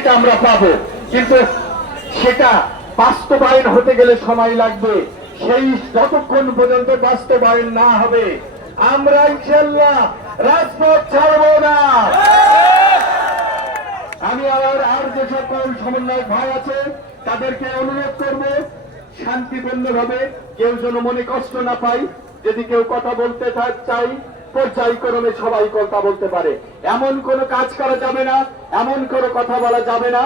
এটা আমরা পাবো। কিন্তু সেটা বাস্তবায়ন হতে গেলে সময় লাগবে। সেই যতক্ষণ পর্যন্ত বাস্তবায়ন না হবে, আমরা ইনশাল্লাহ রাজপথ ছাড়বো না। আমি আর আর যে সকল সমন্বয় ভাই আছে, তাদেরকে অনুরোধ করব শান্তিপূর্ণ ভাবে কেউ যেন মনে কষ্ট না পাই যদি কেউ কথা বলতে চাই, পর্যায়ক্রমে সবাই কথা বলতে পারে। এমন কোনো কাজ করা যাবে না এমন কোনো কথা বলা যাবে না,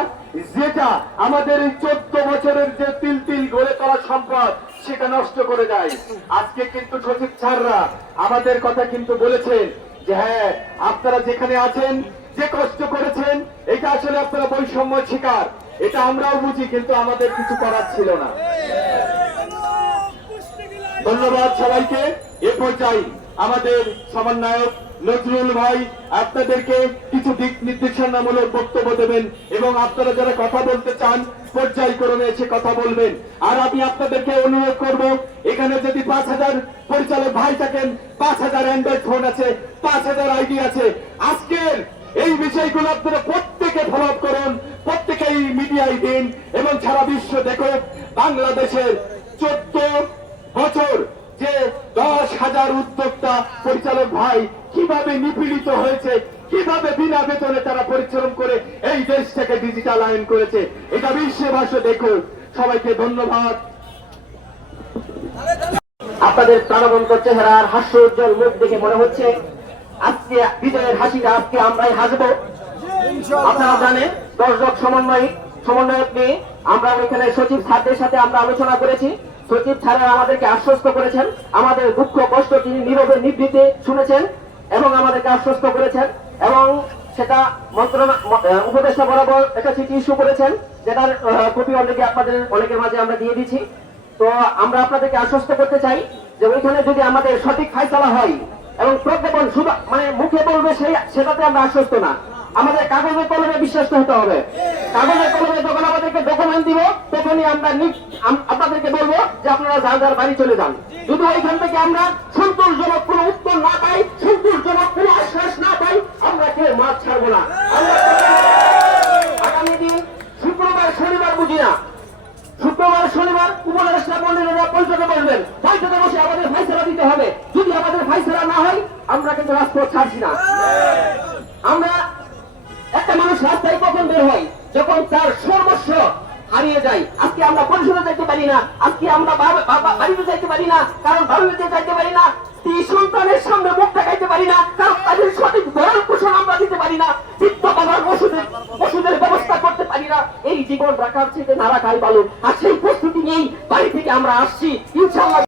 যেটা আমাদের এই চোদ্দ বছরের যে তিল তিল গড়ে তোলা সম্পদ, সেটা নষ্ট করে দেয়। আজকে কিন্তু সচিব ছাড়রা আমাদের কথা কিন্তু বলেছেন যে হ্যাঁ আপনারা যেখানে আছেন, যে কষ্ট করেছেন, এটা আসলে আপনারা বৈষম্য শিকার। এটা আমরাও বুঝি, কিন্তু আমাদের কিছু করার ছিল না। ধন্যবাদ সবাইকে। এ পর্যায়ে আমাদের সমন্বয়ক নজরুল ভাই আপনাদেরকে কিছু দিক নির্দেশনামূলক বক্তব্য দেবেন এবং আপনারা যারা কথা বলতে চান, পর্যায়ক্রমে এসে কথা বলবেন। আর আমি আপনাদেরকে অনুরোধ করব, এখানে যদি পাঁচ হাজার পরিচালক ভাই থাকেন, পাঁচ হাজার অ্যান্ড্রয়েড ফোন আছে, পাঁচ হাজার আইডি আছে, আজকের এই বিষয়গুলো আপনারা প্রত্যেকে ফলো আপ করুন, প্রত্যেকেই মিডিয়ায় দিন এবং সারা বিশ্ব দেখো বাংলাদেশের চোদ্দ বছর যে দশ হাজার উদ্যোক্তা, পরিচালক ভাই কীভাবে নিপীড়িত হয়েছে কীভাবে বিনা বেতনে তারা পরিশ্রম করে এই দেশটাকে ডিজিটাল আইন করেছে? এটা বিশ্ববাসী দেখুন। সবাইকে ধন্যবাদ। আপনাদের প্রাণবন্ত চেহারা আর হাস্য উজ্জ্বল মুখ দেখে মনে হচ্ছে আজকে বিজয়ের হাসিটা, আজকে আমরাই হাসবো। আপনারা জানেন, দর্শক সমন্বয়, সমন্বয়ক নিয়ে আমরা ওইখানে সচিব স্যারদের সাথে আমরা আলোচনা করেছি। সচিব স্যারেরা আমাদেরকে আশ্বস্ত করেছেন। আমাদের দুঃখ কষ্ট তিনি নীরবে নিবৃতে শুনেছেন। এবং আমাদেরকে আশ্বস্ত করেছেন এবং সেটা মন্ত্রণা উপদেষ্টা বরাবর একটা চিঠি ইস্যু করেছেন, যেটার কপি অলরেডি আপনাদের অনেকের মাঝে আমরা দিয়ে দিচ্ছি তো আমরা আপনাদেরকে আশ্বস্ত করতে চাই যে ওইখানে যদি আমাদের সঠিক ফাইসলা হয় এবং প্রজ্ঞাপন শুধু মানে মুখে বলবে সেই সেটাতে আমরা আশ্বস্ত না। আমাদের কাগজের কলমে বিশ্বাস হতে হবে। কাগজের কলমে যখন আমাদেরকে ডকুমেন্ট দিব, তখনই আমরা আপনাদেরকে বলব যে আপনারা যার যার বাড়ি চলে যান। যদি ওইখান থেকে আমরা সন্তোষজনক কোনো উত্তর না পাই কোনো আশ্বাস না পাই, আমরা কেউ মাছ ছাড়বো না। আগামী দিন শুক্রবার, শনিবার বুঝি না। শুক্রবার, শনিবার উপদেষ্টা মন্ডলীরা পরিষদে বসবেন। পরিষদে বসে আমাদের ফাইসলা দিতে হবে। যদি আমাদের ফাইসলা না হয়, আমরা কিন্তু রাজপথ ছাড়ছি না। আমরা একটা মানুষ রাস্তায় কখন বের হয়? যখন তার সর্বস্ব হারিয়ে যায়। আজকে আমরা পরিষদে যাইতে পারি না। আজকে আমরা বাড়িতে যাইতে পারি না। কারণ বাড়িতে যাইতে পারি না। স্ত্রী সন্তানের সামনে মুখ দেখাইতে পারি না কারণ তাদের সঠিক ভরণ পোষণ আমরা দিতে পারি না বৃদ্ধ বাবার ওষুধের ওষুধের না এই জীবন রাখার চেয়ে নারা খাই ভালো আর সেই প্রস্তুতি নিয়েই বাড়ি থেকে আমরা আসছি। ইনশাল্লাহ